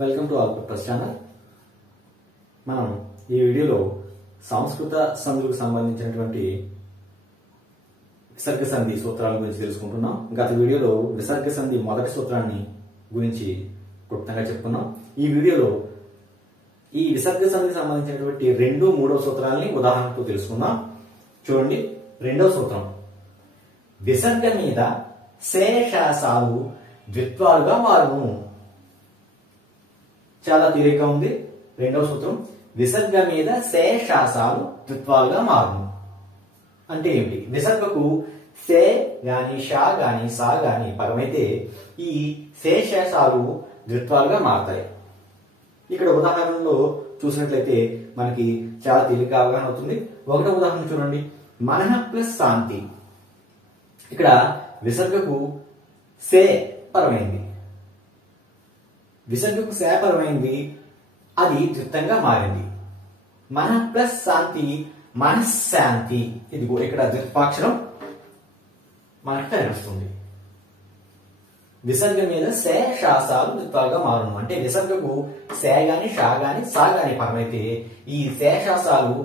Welcome to all purpose channel. మనం ఈ వీడియోలో సంస్కృత సంధులకు సంబంధించినటువంటి విసర్గ సంధి సూత్రాల గురించి తెలుసుకుంటున్నాం. గత వీడియోలో విసర్గ సంధి మొదటి సూత్రాన్ని గురించి క్లుప్తంగా చెప్పుకున్నాం. ఈ వీడియోలో ఈ విసర్గ సంధికి సంబంధించినటువంటి 2, 3వ సూత్రాలని ఉదాహరణతో తెలుసుకుందాం. చూడండి, 2వ సూత్రం, విసర్గ మీద శేషాసాలు ద్విత్వాలుగా మారును. చాలా తేలికగా ఉంది. 2వ సూత్రం, విసర్గ మీద శేషాసాలు ద్విత్వాలుగా మారును అంటే ఏమిటి? విసర్గకు సే గాని, షా గాని, సా గాని పరమైతే ఈ శేషాసాలు ద్విత్వాలుగా మారతాయి. ఇక్కడ ఉదాహరణలో చూసినట్లయితే మనకి చాలా తేలిక అవగాహన అవుతుంది. 1వ ఉదాహరణ చూడండి, మనః ప్లస్ శాంతి. ఇక్కడ విసర్గకు సే పరమైంది, విసర్గకు సే పరమైంది, అది ద్విత్వంగా మారింది. మన ప్లస్ శాంతి, మనశ్శాంతి. ఇదిగో ఇక్కడ ద్విత్వాక్షరం మనకు కనిపిస్తుంది. విసర్గ మీద శేషాసాలు ద్విత్వాలుగా మారును అంటే విసర్గకు సే గాని, షా గాని, సా గాని పరమైతే ఈ శేషాసాలు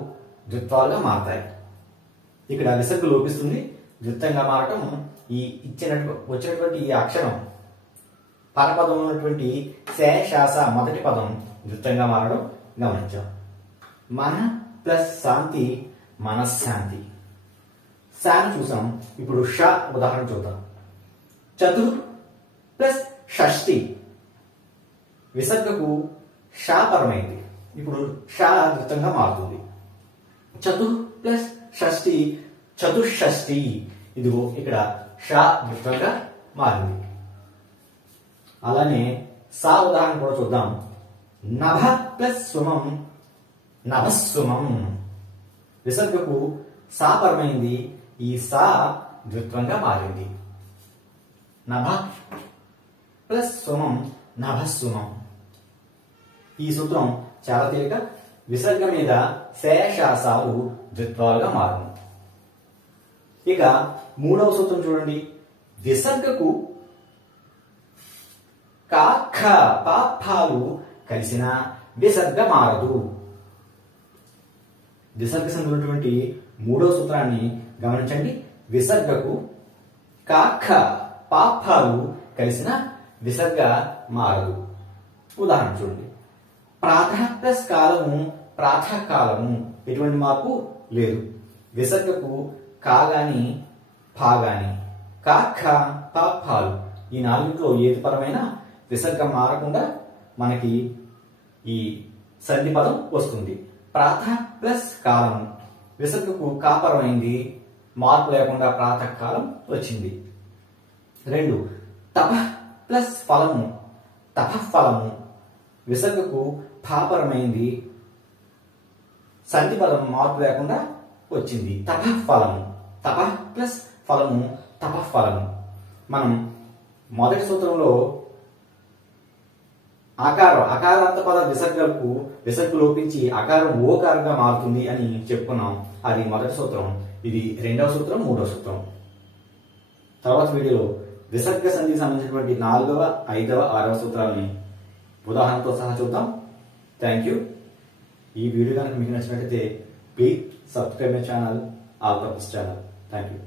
ద్విత్వాలుగా మారతాయి. ఇక్కడ విసర్గ లోపిస్తుంది, ద్విత్వంగా మారటం ఈ వచ్చినటువంటి ఈ అక్షరం పరపదంలో ఉన్నటువంటి శేషాస మొదటి పదం ద్విత్వంగా మారడం గమనించాం. మన ప్లస్ శాంతి, మనశ్శాంతి. శాను చూసాం. ఇప్పుడు ష ఉదాహరణ చూద్దాం. చతుర్ ప్లస్ షష్ఠి. విసర్గకు షా పరమైంది, ఇప్పుడు షా ద్విత్వంగా మారుతుంది. చతుర్ ప్లస్ షష్ఠి, చతుషష్ఠి. ఇదిగో ఇక్కడ షా ద్విత్వంగా మారింది. అలానే సా ఉదాహరణ కూడా చూద్దాం. నభ ప్లస్ సుమం, నభస్సుమం. విసర్గకు సా పరమైంది, ఈ సా ద్విత్వంగా మారింది. నభ ప్లస్ సుమం, నభస్సుమం. ఈ సూత్రం చాలా తేలిక. విసర్గ మీద శేషాసాలు ద్విత్వాలుగా మారును. ఇక 3వ సూత్రం చూడండి, విసర్గకు కాఖ పాపాలు కలిసిన విసర్గ మారదు. విసర్గ సంధిలోటువంటి 3వ సూత్రాన్ని గమనించండి. విసర్గకు కాఖ పాపాలు కలిసిన విసర్గ మారదు. ఉదాహరణ చూడండి, ప్రాతః ప్లస్ కాలము, ప్రాతకాలము. ఎటువంటి మార్పు లేదు. విసర్గకు కా గాని, ఫా గాని, కాఖ పాపాలు ఈ 4లో ఏది పరమైన విసర్గ మారకుండా మనకి ఈ సంధి పదం వస్తుంది. ప్రాతః ప్లస్ కాలం, విసర్గకు కాపరమైంది, మార్పు లేకుండా ప్రాతకాలం వచ్చింది. 2, తప ప్లస్ ఫలము, తపఫలము. విసర్గకు ఫాపరమైంది, సంధి పదం మార్పు లేకుండా వచ్చింది. తపఫలము, తప ప్లస్ ఫలము, తపఫలము. మనం మొదటి సూత్రంలో అకారాంత పద విసర్గ లోపించి అకారం ఓకారంగా మారుతుంది అని చెప్పుకున్నాం. అది మొదటి సూత్రం. ఇది 2వ సూత్రం, 3వ సూత్రం. తర్వాత వీడియోలో విసర్గ సంధికి సంబంధించినటువంటి 4వ, 5వ, 6వ సూత్రాలని ఉదాహరణతో సహా చూద్దాం. Thank you. ఈ వీడియో కనుక మీకు నచ్చినట్లయితే please subscribe my channel, all purpose channel. Thank you.